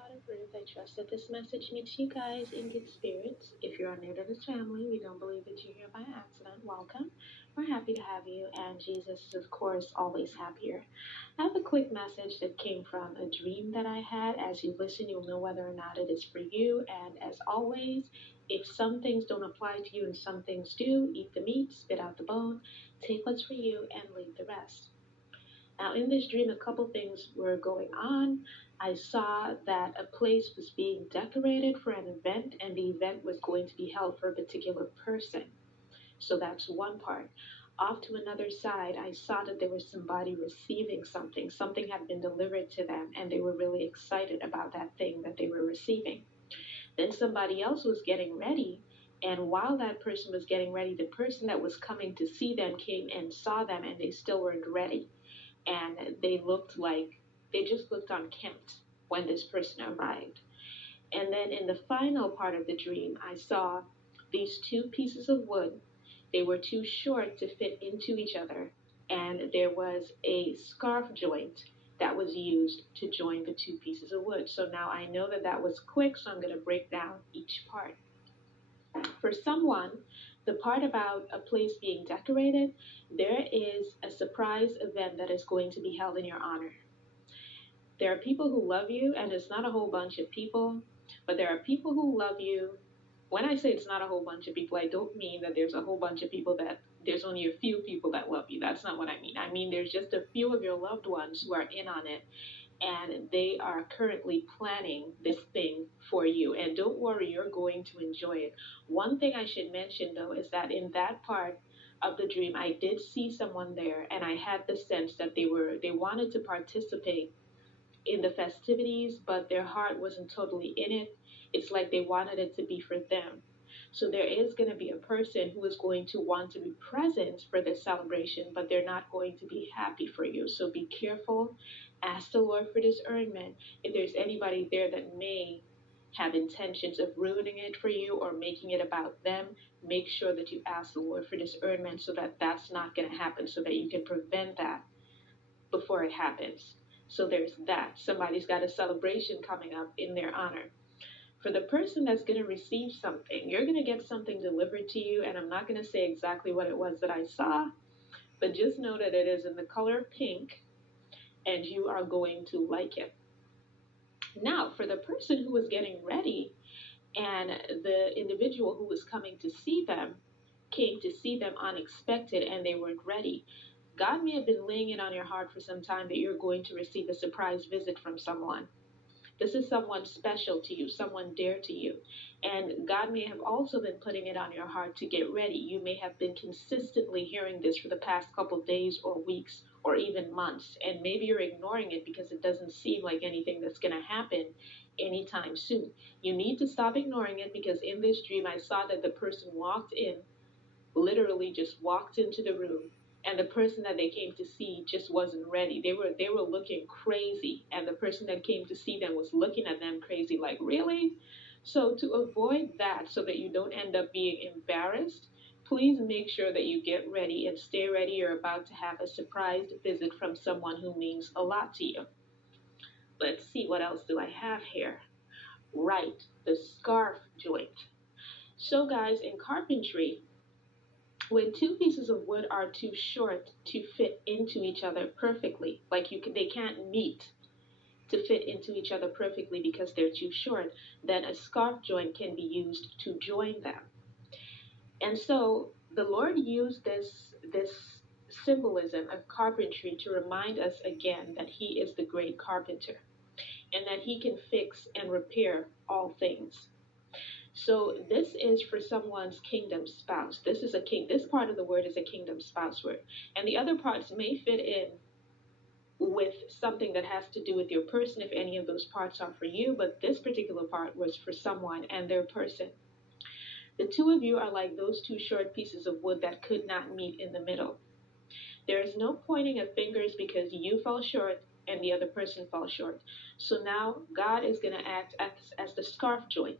daughter Ruth. I trust that this message meets you guys in good spirits. If you're new to this family, we don't believe that you're here by accident. Welcome. We're happy to have you, and Jesus is, of course, always happier. I have a quick message that came from a dream that I had. As you listen, you'll know whether or not it is for you. And as always, if some things don't apply to you and some things do, eat the meat, spit out the bone, take what's for you, and leave the rest. Now, in this dream, a couple things were going on. I saw that a place was being decorated for an event, and the event was going to be held for a particular person. So that's one part. Off to another side, I saw that there was somebody receiving something. Something had been delivered to them, and they were really excited about that thing that they were receiving. Then somebody else was getting ready, and while that person was getting ready, the person that was coming to see them came and saw them, and they still weren't ready. And they just looked unkempt when this person arrived. And then in the final part of the dream, I saw these two pieces of wood. They were too short to fit into each other, and there was a scarf joint that was used to join the two pieces of wood. So now I know that that was quick, so I'm going to break down each part. For someone, the part about a place being decorated, there is a surprise event that is going to be held in your honor. There are people who love you, and it's not a whole bunch of people, but there are people who love you. When I say it's not a whole bunch of people, I don't mean that there's a whole bunch of people that there's only a few people that love you. That's not what I mean. I mean there's just a few of your loved ones who are in on it, and they are currently planning this thing for you. And don't worry, you're going to enjoy it. One thing I should mention, though, is that in that part of the dream, I did see someone there, and I had the sense that they wanted to participate in the festivities, but their heart wasn't totally in it. It's like they wanted it to be for them. So there is going to be a person who is going to want to be present for this celebration, but they're not going to be happy for you. So be careful. Ask the Lord for discernment. If there's anybody there that may have intentions of ruining it for you or making it about them, make sure that you ask the Lord for discernment so that that's not going to happen, so that you can prevent that before it happens. So there's that. Somebody's got a celebration coming up in their honor. For the person that's going to receive something, you're going to get something delivered to you, and I'm not going to say exactly what it was that I saw, but just know that it is in the color pink, and you are going to like it. Now, for the person who was getting ready, and the individual who was coming to see them came to see them unexpected, and they weren't ready. God may have been laying it on your heart for some time that you're going to receive a surprise visit from someone. This is someone special to you, someone dear to you. And God may have also been putting it on your heart to get ready. You may have been consistently hearing this for the past couple of days or weeks or even months. And maybe you're ignoring it because it doesn't seem like anything that's going to happen anytime soon. You need to stop ignoring it, because in this dream, I saw that the person walked in, literally just walked into the room, and the person that they came to see just wasn't ready. They were looking crazy, and the person that came to see them was looking at them crazy, like, really? So to avoid that, so that you don't end up being embarrassed, please make sure that you get ready and stay ready. You're about to have a surprise visit from someone who means a lot to you. Let's see, what else do I have here? Right, the scarf joint. So guys, in carpentry, when two pieces of wood are too short to fit into each other perfectly, they can't meet to fit into each other perfectly because they're too short, then a scarf joint can be used to join them. And so the Lord used this symbolism of carpentry to remind us again that He is the great carpenter, and that He can fix and repair all things. So this is for someone's kingdom spouse. This part of the word is a kingdom spouse word. And the other parts may fit in with something that has to do with your person if any of those parts are for you, but this particular part was for someone and their person. The two of you are like those two short pieces of wood that could not meet in the middle. There is no pointing of fingers because you fell short and the other person fell short. So now God is going to act as the scarf joint.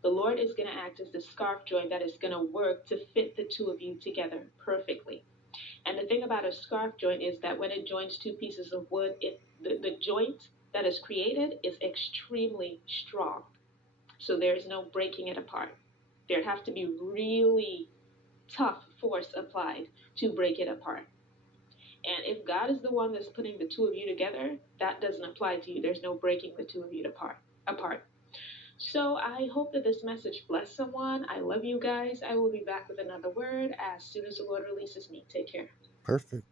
The Lord is going to act as the scarf joint that is going to work to fit the two of you together perfectly. And the thing about a scarf joint is that when it joins two pieces of wood, the joint that is created is extremely strong. So there's no breaking it apart. There have to be really tough force applied to break it apart. And if God is the one that's putting the two of you together, that doesn't apply to you. There's no breaking the two of you apart. So I hope that this message blessed someone. I love you guys. I will be back with another word as soon as the Lord releases me. Take care. Perfect.